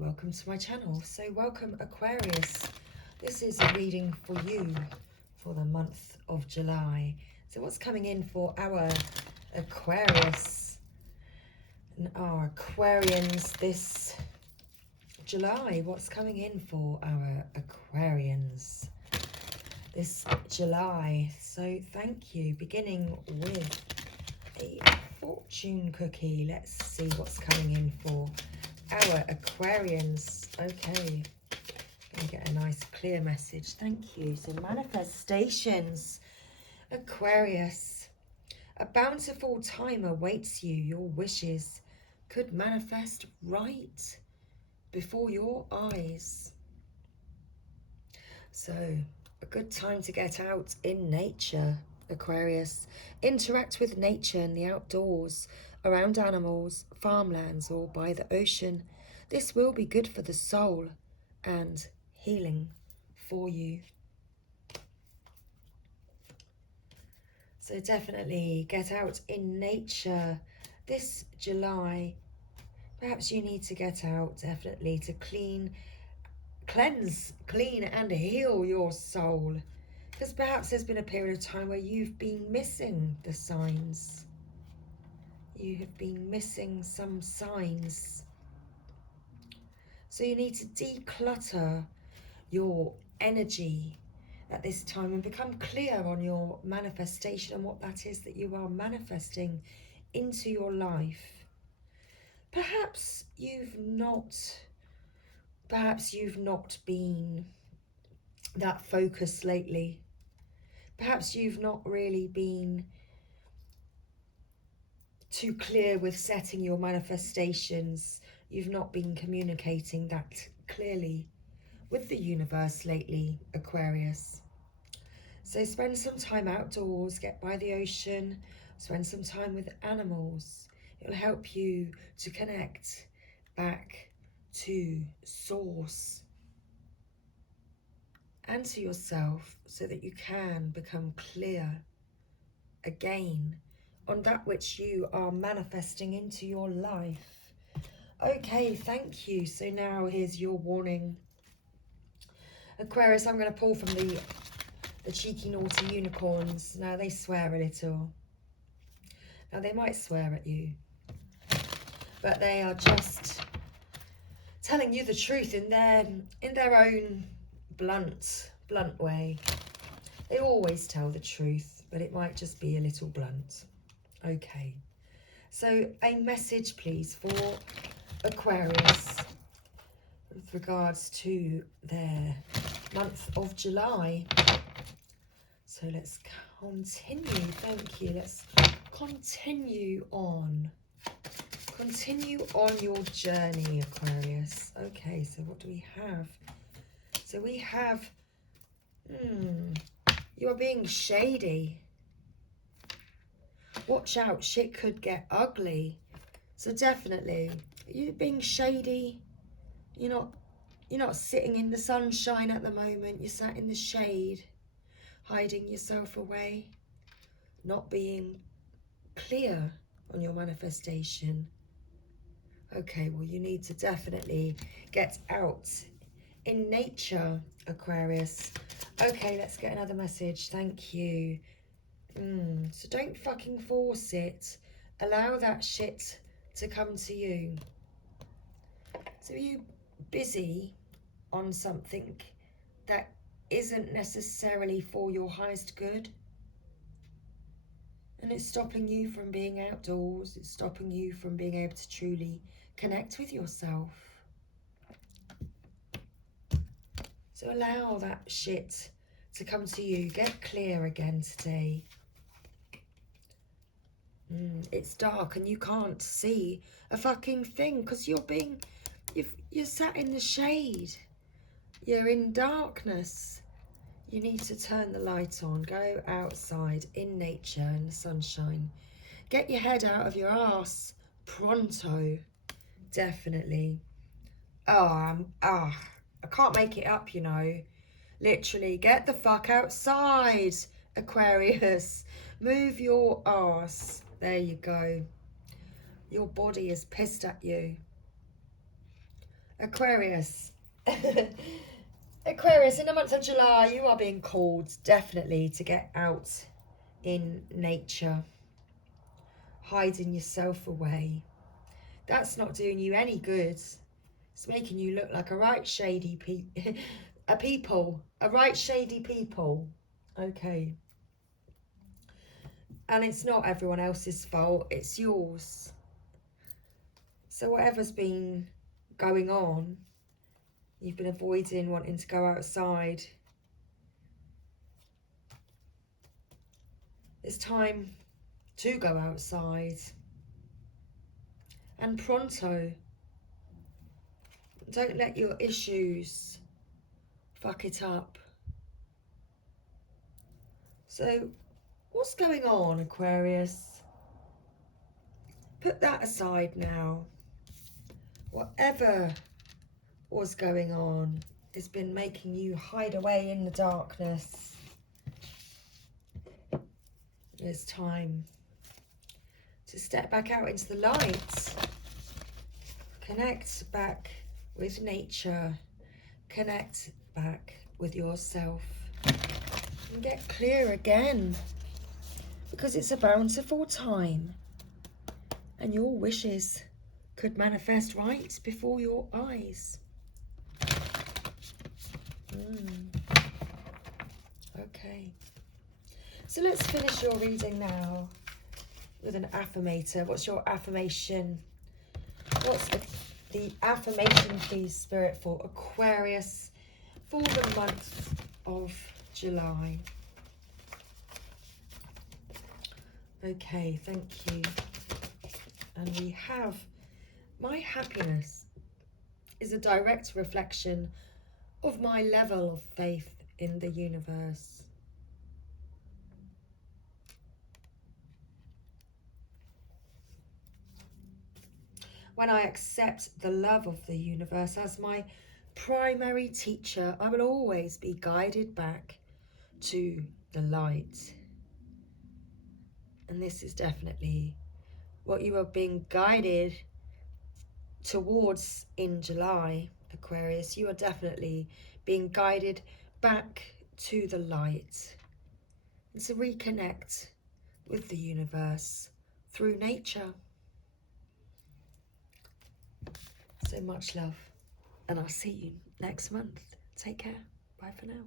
welcome to my channel. So welcome Aquarius. This is a reading for you for the month of July. So what's coming in for our Aquarius and our Aquarians this July? What's coming in for our Aquarians this July? So thank you. Beginning with a fortune cookie. Let's see what's coming in for our Aquarians. Okay, gonna get a nice clear message. Thank you. So manifestations, Aquarius. A bountiful time awaits you. Your wishes could manifest right before your eyes. So a good time to get out in nature, Aquarius. Interact with nature and the outdoors, around animals, farmlands, or by the ocean. This will be good for the soul and healing for you. So definitely get out in nature this July. Perhaps you need to get out definitely to cleanse, clean and heal your soul. Because perhaps there's been a period of time where you've been missing the signs. You have been missing some signs. So you need to declutter your energy at this time and become clear on your manifestation and what that is that you are manifesting into your life. Perhaps you've not been that focused lately. Perhaps you've not really been too clear with setting your manifestations. You've not been communicating that clearly with the universe lately, Aquarius. So spend some time outdoors, get by the ocean, spend some time with animals. It'll help you to connect back to source and to yourself so that you can become clear again on that which you are manifesting into your life. Okay, thank you. So now here's your warning. Aquarius, I'm going to pull from the cheeky naughty unicorns. Now they swear a little. Now they might swear at you, but they are just telling you the truth in their own blunt way. They always tell the truth, but it might just be a little blunt. Okay, so a message please for Aquarius with regards to their month of July. So let's continue. Thank you. Let's continue on. Continue on your journey, Aquarius. Okay, so what do we have? So we have, you are being shady. Watch out, shit could get ugly. So definitely, you being shady. You're not sitting in the sunshine at the moment. You're sat in the shade, hiding yourself away, not being clear on your manifestation. Okay, well, you need to definitely get out in nature, Aquarius. Okay, let's get another message. Thank you. So don't fucking force it. Allow that shit to come to you. So are you busy on something that isn't necessarily for your highest good? And it's stopping you from being outdoors. It's stopping you from being able to truly connect with yourself. So allow that shit to come to you. Get clear again today. It's dark and you can't see a fucking thing because you're sat in the shade. You're in darkness. You need to turn the light on. Go outside in nature in the sunshine. Get your head out of your ass pronto. Definitely. I can't make it up, you know. Literally, get the fuck outside, Aquarius. Move your ass. There you go. Your body is pissed at you. Aquarius. Aquarius, in the month of July, you are being called definitely to get out in nature, hiding yourself away. That's not doing you any good. It's making you look like a right shady a right shady people. Okay. And it's not everyone else's fault, it's yours. So whatever's been going on, you've been avoiding wanting to go outside. It's time to go outside. And pronto. Don't let your issues fuck it up. So, what's going on, Aquarius? Put that aside now. Whatever was going on has been making you hide away in the darkness. It's time to step back out into the light. Connect back with nature. Connect back with yourself. And get clear again. Because it's a bountiful time. And your wishes could manifest right before your eyes. Okay. So let's finish your reading now with an affirmator. What's your affirmation? What's the affirmation, please, Spirit, for Aquarius for the month of July? Okay, thank you. And we have, my happiness is a direct reflection of my level of faith in the universe. When I accept the love of the universe as my primary teacher, I will always be guided back to the light. And this is definitely what you are being guided towards in July, Aquarius. You are definitely being guided back to the light and to reconnect with the universe through nature. So much love, and I'll see you next month. Take care. Bye for now.